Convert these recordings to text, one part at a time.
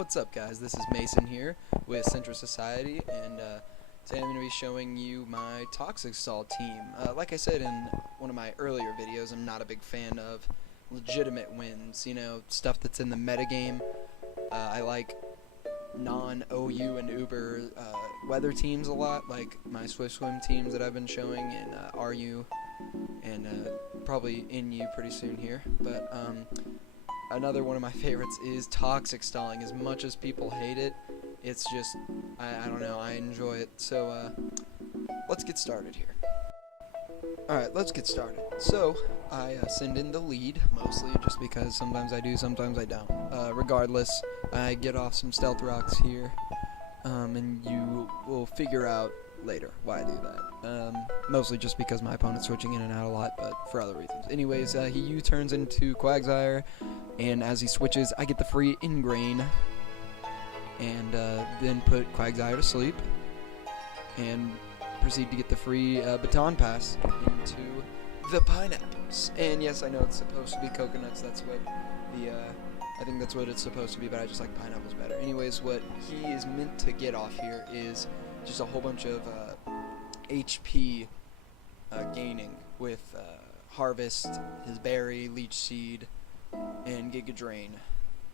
What's up, guys? This is Mason here with Central Society, and today I'm going to be showing you my Toxic Stall team. Like I said in one of my earlier videos, I'm not a big fan of legitimate wins, you know, stuff that's in the metagame. I like non-OU and Uber weather teams a lot, like my Swift Swim teams that I've been showing in RU and probably in U pretty soon here. But another one of my favorites is toxic stalling. As much as people hate it, it's just, I don't know, I enjoy it. So let's get started here. Alright, let's get started. So, I send in the lead, mostly just because sometimes I do, sometimes I don't. Regardless, I get off some stealth rocks here, and you will figure out later why I do that. Mostly just because my opponent's switching in and out a lot, but for other reasons. Anyways, he U-turns into Quagsire, and as he switches, I get the free Ingrain, and then put Quagsire to sleep, and proceed to get the free Baton Pass into the pineapples. And yes, I know it's supposed to be coconuts, that's what the, I think that's what it's supposed to be, but I just like pineapples better. Anyways, what he is meant to get off here is just a whole bunch of HP gaining with Harvest, his Berry, Leech Seed, and Giga Drain.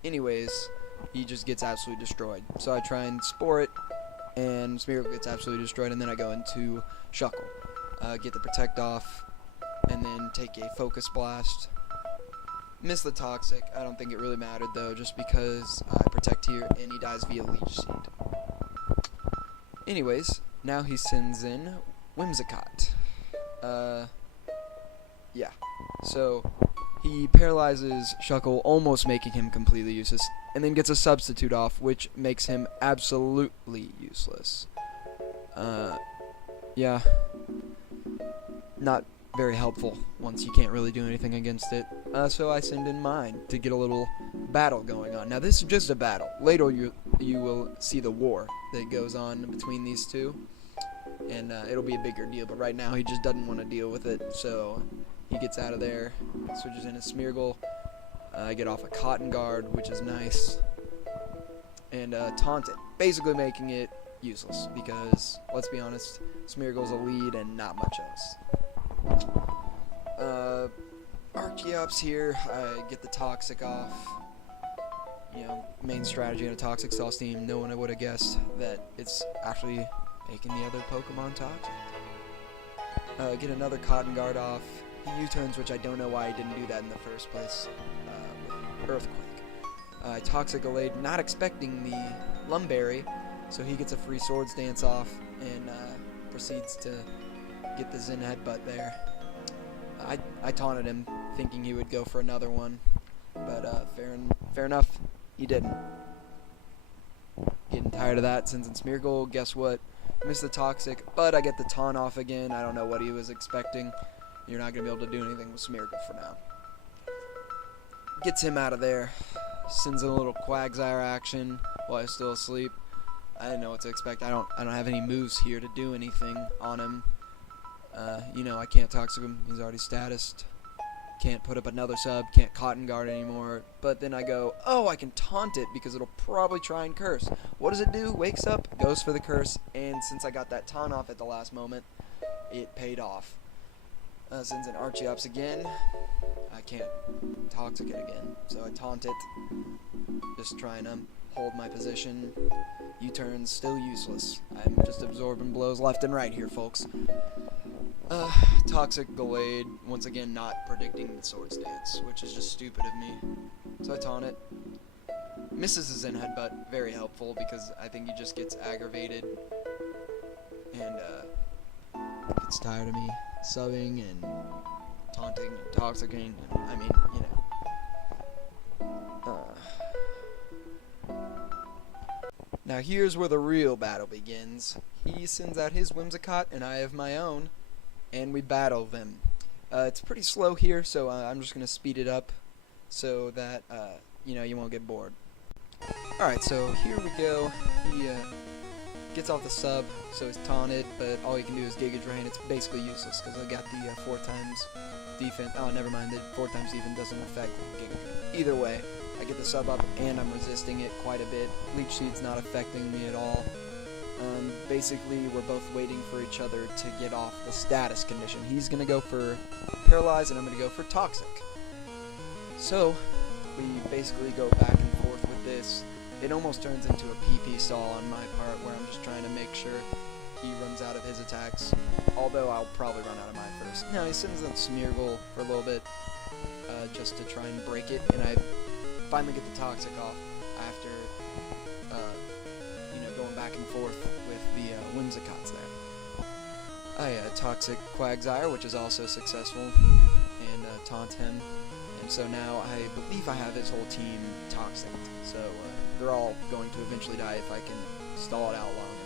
Anyways, he just gets absolutely destroyed. So I try and Spore it, and Smeargle gets absolutely destroyed, and then I go into Shuckle. Get the Protect off, and then take a Focus Blast. Miss the Toxic. I don't think it really mattered though, just because I Protect here, and he dies via Leech Seed. Anyways, now he sends in Whimsicott. Yeah. So, he paralyzes Shuckle, almost making him completely useless, and then gets a Substitute off, which makes him absolutely useless. Yeah. Not very helpful once you can't really do anything against it. So I send in mine to get a little battle going on. Now this is just a battle. Later you will see the war that goes on between these two, and it'll be a bigger deal, but right now he just doesn't want to deal with it, so he gets out of there, switches in his Smeargle. I get off a Cotton Guard, which is nice, and taunt it, basically making it useless, because, let's be honest, Smeargle's a lead and not much else. Archeops here, I get the Toxic off. You know, main strategy in a Toxic Stall team, no one would have guessed that it's actually making the other Pokemon toxic. Get another Cotton Guard off. He U-turns, which I don't know why he didn't do that in the first place, with Earthquake. Toxic Alade, not expecting the Lumberry, so he gets a free Swords Dance off, and proceeds to get the Zen Headbutt there. I taunted him, thinking he would go for another one, but fair enough, he didn't. Getting tired of that, since in Smeargle, guess what? Missed the Toxic, but I get the taunt off again. I don't know what he was expecting. You're not going to be able to do anything with Smeargle for now. Gets him out of there. Sends in a little Quagsire action while he's still asleep. I didn't know what to expect. I don't have any moves here to do anything on him. You know, I can't Toxic him. He's already statused. Can't put up another sub. Can't Cotton Guard anymore. But then I go, oh, I can taunt it because it'll probably try and curse. What does it do? Wakes up, goes for the curse, and since I got that taunt off at the last moment, it paid off. Sends in Archeops again. I can't Toxic it again, so I taunt it. Just trying to hold my position. U-turns, still useless. I'm just absorbing blows left and right here, folks. Toxic Gallade, once again not predicting the Swords Dance, which is just stupid of me. So I taunt it. Misses his Zen Headbutt, very helpful, because I think he just gets aggravated and gets tired of me subbing and taunting and toxicing, and I mean, you know. Now here's where the real battle begins. He sends out his Whimsicott, and I have my own, and we battle them. It's pretty slow here, so I'm just going to speed it up so that, you know, you won't get bored. Alright, so here we go. He gets off the sub, so he's taunted, but all he can do is Giga Drain. It's basically useless, because I got the 4 times defense. Oh, never mind, the 4 times defense doesn't affect Giga Drain. Either way, I get the sub up and I'm resisting it quite a bit. Leech Seed's not affecting me at all. Basically, we're both waiting for each other to get off the status condition. He's going to go for Paralyze, and I'm going to go for Toxic. So, we basically go back and forth with this. It almost turns into a PP stall on my part, where I'm just trying to make sure he runs out of his attacks. Although, I'll probably run out of mine first. No, he sends that Smeargle for a little bit, just to try and break it, and I finally get the Toxic off after going back and forth with the Whimsicots there. I Toxic Quagsire, which is also successful, and taunt him. And so now I believe I have his whole team Toxic. So they're all going to eventually die if I can stall it out long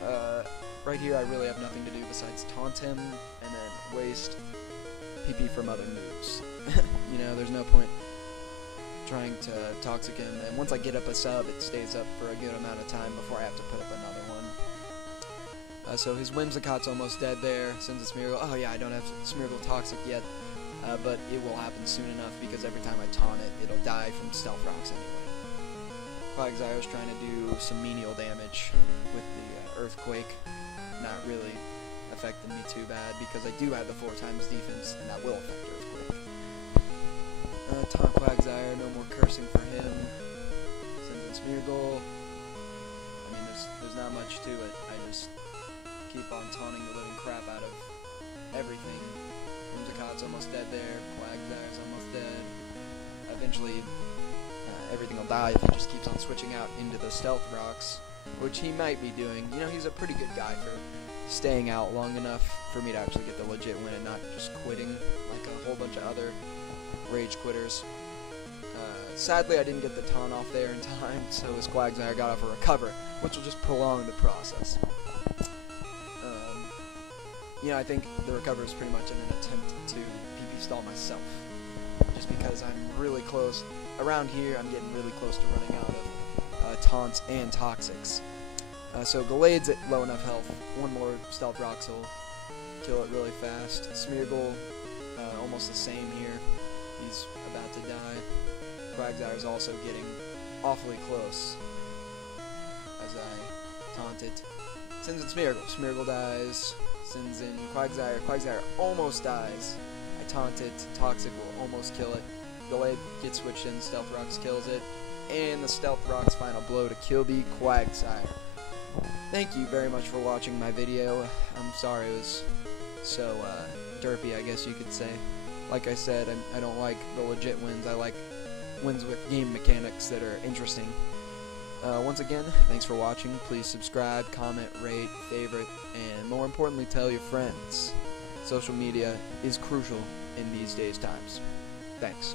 enough. Right here I really have nothing to do besides taunt him and then waste PP from other moves. There's no point trying to Toxic him, and once I get up a sub, it stays up for a good amount of time before I have to put up another one. So his Whimsicot's almost dead there, sends a Smeargle. Oh yeah, I don't have Smeargle Toxic yet, but it will happen soon enough because every time I taunt it, it'll die from Stealth Rocks anyway. Quagsire's trying to do some menial damage with the Earthquake, not really affecting me too bad because I do have the 4 times defense, and that will affect Earthquake. Taunt Quagsire, no more cursing for him. Sends in Smeargle. I mean, there's not much to it. I just keep on taunting the living crap out of everything. Whimsicot's almost dead there. Quagsire's almost dead. Eventually, everything will die if he just keeps on switching out into the Stealth Rocks, which he might be doing. He's a pretty good guy for staying out long enough for me to actually get the legit win and not just quitting like a whole bunch of other rage quitters. Sadly, I didn't get the taunt off there in time, so his Quagsire got off a recover, which will just prolong the process. I think the recover is pretty much an attempt to PP stall myself, just because I'm really close. Around here, I'm getting really close to running out of taunts and Toxics. So Gallade's at low enough health. One more Stealth Rocks will kill it really fast. Smeargle, almost the same here. He's about to die. Quagsire's also getting awfully close as I taunt it. Sends in Smeargle. Smeargle dies. Sends in Quagsire. Quagsire almost dies. I taunt it. Toxic will almost kill it. Gallade gets switched in. Stealth Rocks kills it. And the Stealth Rocks final blow to kill the Quagsire. Thank you very much for watching my video. I'm sorry it was so derpy, I guess you could say. Like I said, I don't like the legit wins. I like wins with game mechanics that are interesting. Once again, thanks for watching. Please subscribe, comment, rate, favorite, and more importantly, tell your friends. Social media is crucial in these days' times. Thanks.